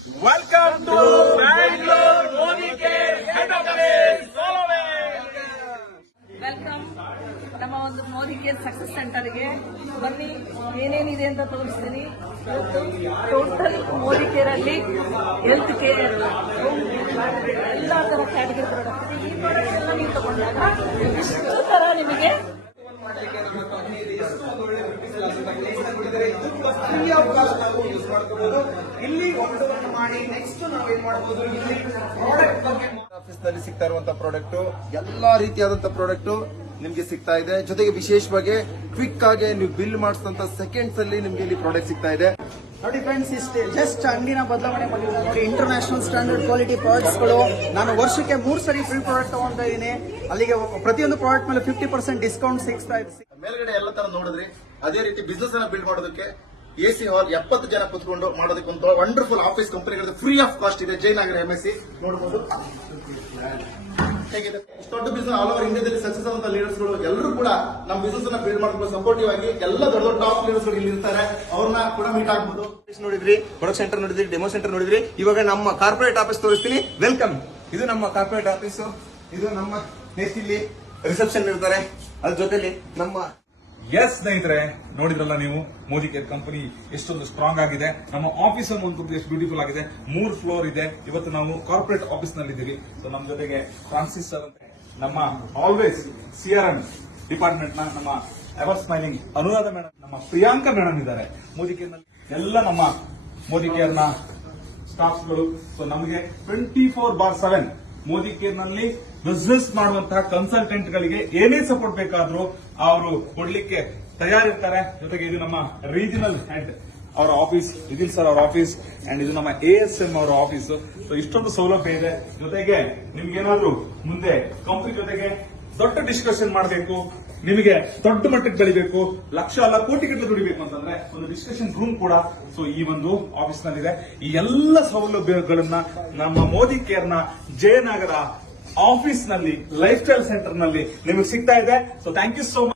Welcome to Bangalore Modicare Head Office. Follow me. Welcome ನಮ್ಮ ಒಂದು Modi care success ಸೆಂಟರ್ಗೆ ಬನ್ನಿ. ಏನೇನಿದೆ ಅಂತ ತೋರಿಸ್ತೀನಿ. ಟೋಟಲ್ ಮೋದಿ ಕೇರ್ ಅಲ್ಲಿ ಹೆಲ್ತ್ ಕೇರ್ ಎಲ್ಲ ತರ ಕ್ಯಾಟಗರಿ ಪ್ರಾಡಕ್ಟ್. ಈ ಪ್ರಾಡಕ್ಟ್ ಎಲ್ಲ ನೀವು ತಗೊಂಡಾಗ ಇಷ್ಟು ತರ ನಿಮಗೆ ಇಲ್ಲಿ ಒಂದನ್ನು ಮಾಡಿ ನೆಕ್ಸ್ಟ್ ನಾವೇನ್ ಮಾಡಬಹುದು. ಇಲ್ಲಿ ಪ್ರಾಡಕ್ಟ್ ಬಗ್ಗೆ ಆಫೀಸ್ ನಲ್ಲಿ ಸಿಗ್ತಾ ಇರುವಂತಹ ಪ್ರಾಡಕ್ಟ್ ಎಲ್ಲಾ ರೀತಿಯಾದಂತಹ ಪ್ರಾಡಕ್ಟ್ ನಿಮ್ಗೆ ಸಿಗ್ತಾ ಇದೆ. ಜೊತೆಗೆ ವಿಶೇಷವಾಗಿ ಕ್ವಿಕ್ ಆಗಿ ನೀವು ಬಿಲ್ ಮಾಡಿಸಿದಂತ ಸೆಕೆಂಡ್ಸ್ ಅಲ್ಲಿ ನಿಮ್ಗೆ ಇಲ್ಲಿ ಪ್ರಾಡಕ್ಟ್ ಸಿಗ್ತಾ ಇದೆ. ನೋಡಿ ಫ್ರೆಂಡ್ಸ್, ಇಷ್ಟೇ ಜಸ್ಟ್ ಅಂಗಡಿನ ಬದಲಾವಣೆ ಮಾಡಿಲ್ಲ ನೋಡಿ. ಇಂಟರ್ನ್ಯಾಷನಲ್ ಸ್ಟ್ಯಾಂಡರ್ಡ್ ಕ್ವಾಲಿಟಿ ಪ್ರಾಡಕ್ಟ್ಸ್ ಗಳು. ನಾನು ವರ್ಷಕ್ಕೆ 3 ಸರಿ ಫ್ರೀ ಪ್ರಾಡಕ್ಟ್ ತಗೊಂತಾ ಇದೀನಿ. ಅಲ್ಲಿಗೆ ಪ್ರತಿಯೊಂದು ಪ್ರಾಡಕ್ಟ್ ಮೇಲೆ 50% ಡಿಸ್ಕೌಂಟ್ ಸಿಗ್ತಾ ಇದೆ. ಮೇಲ್ಗಡೆ ಎಲ್ಲ ತರ ನೋಡಿದ್ರಿ. ಅದೇ ರೀತಿ ಬಿಸ್ನೆಸ್ ಅನ್ನ ಬಿಲ್ಡ್ ಮಾಡೋದಕ್ಕೆ ಎಸಿ ಹಾಲ್ 70 ಜನ ಕುತ್ಕೊಂಡು ಮಾಡೋದಕ್ಕೆ ಒಂದು ವಂಡರ್ಫುಲ್ ಆಫೀಸ್ ಕಂಪನಿಗಳು ಫ್ರೀ ಆಫ್ ಕಾಸ್ಟ್ ಇದೆ. ಜಯನಗರ ಎಂಎಸ್ಸಿ ನೋಡಬಹುದು. ಹೇಗಿದೆ ದೊಡ್ಡ ಬಿಸ್ನೆಸ್ ಆಲ್ ಓವರ್ ಇಂಡಿಯಾದಲ್ಲಿ ಸಕ್ಸಸ್ ಆದಂತ ಲೀಡರ್ಸ್ ಗಳು ಎಲ್ಲರೂ ಕೂಡ ನಮ್ಮ ಬಿಸ್ನೆಸ್ ಅನ್ನ ಬಿಲ್ಡ್ ಮಾಡ್ಕೊಂಡು ಸಪೋರ್ಟಿವ್ ಆಗಿ ಎಲ್ಲ ದೊಡ್ಡ ದೊಡ್ಡ ಟಾಪ್ ಲೀಡರ್ಸ್ ಗಳು ಇಲ್ಲಿ ಇರ್ತಾರೆ. ಅವ್ರನ್ನ ಕೂಡ ಮೀಟ್ ಆಗ್ಬಹುದು. ನೋಡಿದ್ರಿ, ಪ್ರೊಡಕ್ಟ್ ಸೆಂಟರ್ ನೋಡಿದ್ರಿ, ಡೆಮೋ ಸೆಂಟರ್ ನೋಡಿದ್ರಿ. ಇವಾಗ ನಮ್ಮ ಕಾರ್ಪೊರೇಟ್ ಆಫೀಸ್ ತೋರಿಸ್ತೀನಿ. ವೆಲ್ಕಮ್. ಇದು ನಮ್ಮ ಕಾರ್ಪೊರೇಟ್ ಆಫೀಸ್. ಇದು ನಮ್ಮ ಇಲ್ಲಿ ರಿಸೆಪ್ಷನ್ ಇರ್ತಾರೆ. ಅದ್ರ ಜೊತೆಲಿ ನಮ್ಮ ಎಸ್ ಸ್ನೇಹಿತರೆ, ನೋಡಿದ್ರಲ್ಲ ನೀವು ಮೋದಿ ಕೇರ್ ಕಂಪನಿ ಎಷ್ಟೊಂದು ಸ್ಟ್ರಾಂಗ್ ಆಗಿದೆ. ನಮ್ಮ ಆಫೀಸ್ ಒಂದು ಎಷ್ಟು ಬ್ಯೂಟಿಫುಲ್ ಆಗಿದೆ. 3 ಫ್ಲೋರ್ ಇದೆ. ಇವತ್ತು ನಾವು ಕಾರ್ಪೊರೇಟ್ ಆಫೀಸ್ ನಲ್ಲಿ ಇದ್ದೀವಿ. ಸೊ ನಮ್ಮ ಜೊತೆಗೆ ಫ್ರಾನ್ಸಿಸ್ ಸರ್ ಅಂತ ನಮ್ಮ ಆಲ್ವೇಸ್ CRM ಡಿಪಾರ್ಟ್ಮೆಂಟ್ ನ ನಮ್ಮ ಎವರ್ ಸ್ಮೈಲಿಂಗ್ ಅನುರಾಧ ಮೇಡಮ್, ನಮ್ಮ ಪ್ರಿಯಾಂಕಾ ಮೇಡಮ್ ಇದ್ದಾರೆ. ಮೋದಿ ಕೇರ್ ನಲ್ಲಿ ಎಲ್ಲ ನಮ್ಮ ಮೋದಿ ಕೇರ್ ನ ಸ್ಟಾಫ್ಸ್ ಗಳು. ಸೊ ನಮಗೆ 24/7 ಮೋದಿ ಕೇರ್ ನಲ್ಲಿ ಬಿಸ್ನೆಸ್ ಮಾಡುವಂತಹ ಕನ್ಸಲ್ಟೆಂಟ್ ಗಳಿಗೆ ಏನೇ ಸಪೋರ್ಟ್ ಬೇಕಾದ್ರೂ ಅವರು ಕೊಡ್ಲಿಕ್ಕೆ ತಯಾರಿರ್ತಾರೆ. ಜೊತೆಗೆ ಇದು ನಮ್ಮ ರೀಜನಲ್ ಹೆಡ್ ಅವರ ಆಫೀಸ್, ಇದಿಲ್ ಸರ್ ಅವರ ಆಫೀಸ್, ಅಂಡ್ ಇದು ನಮ್ಮ ASM ಅವರ ಆಫೀಸ್. ಸೊ ಇಷ್ಟೊಂದು ಸೌಲಭ್ಯ ಇದೆ. ಜೊತೆಗೆ ನಿಮ್ಗೇನಾದ್ರೂ ಮುಂದೆ ಕಂಪನಿ ಜೊತೆಗೆ ದೊಡ್ಡ ಡಿಸ್ಕಷನ್ ಮಾಡಬೇಕು, ನಿಮಗೆ ದೊಡ್ಡ ಮಟ್ಟಕ್ಕೆ ಬೆಳಿಬೇಕು, ಲಕ್ಷ ಅಲ್ಲ ಕೋಟಿಗಟ್ಟಲೆ ದುಡಿಬೇಕು ಅಂತಂದ್ರೆ ಒಂದು ಡಿಸ್ಕಷನ್ ರೂಮ್ ಕೂಡ ಸೊ ಈ ಒಂದು ಆಫೀಸ್ ನಲ್ಲಿದೆ. ಈ ಎಲ್ಲ ಸೌಲಭ್ಯಗಳನ್ನ ನಮ್ಮ ಮೋದಿ ಕೇರ್ ನ ಜಯನಗರ ಆಫೀಸ್ ನಲ್ಲಿ ಲೈಫ್ ಸ್ಟೈಲ್ ಸೆಂಟರ್ ನಲ್ಲಿ ನಿಮಗೆ ಸಿಗ್ತಾ ಇದೆ. So thank you so much.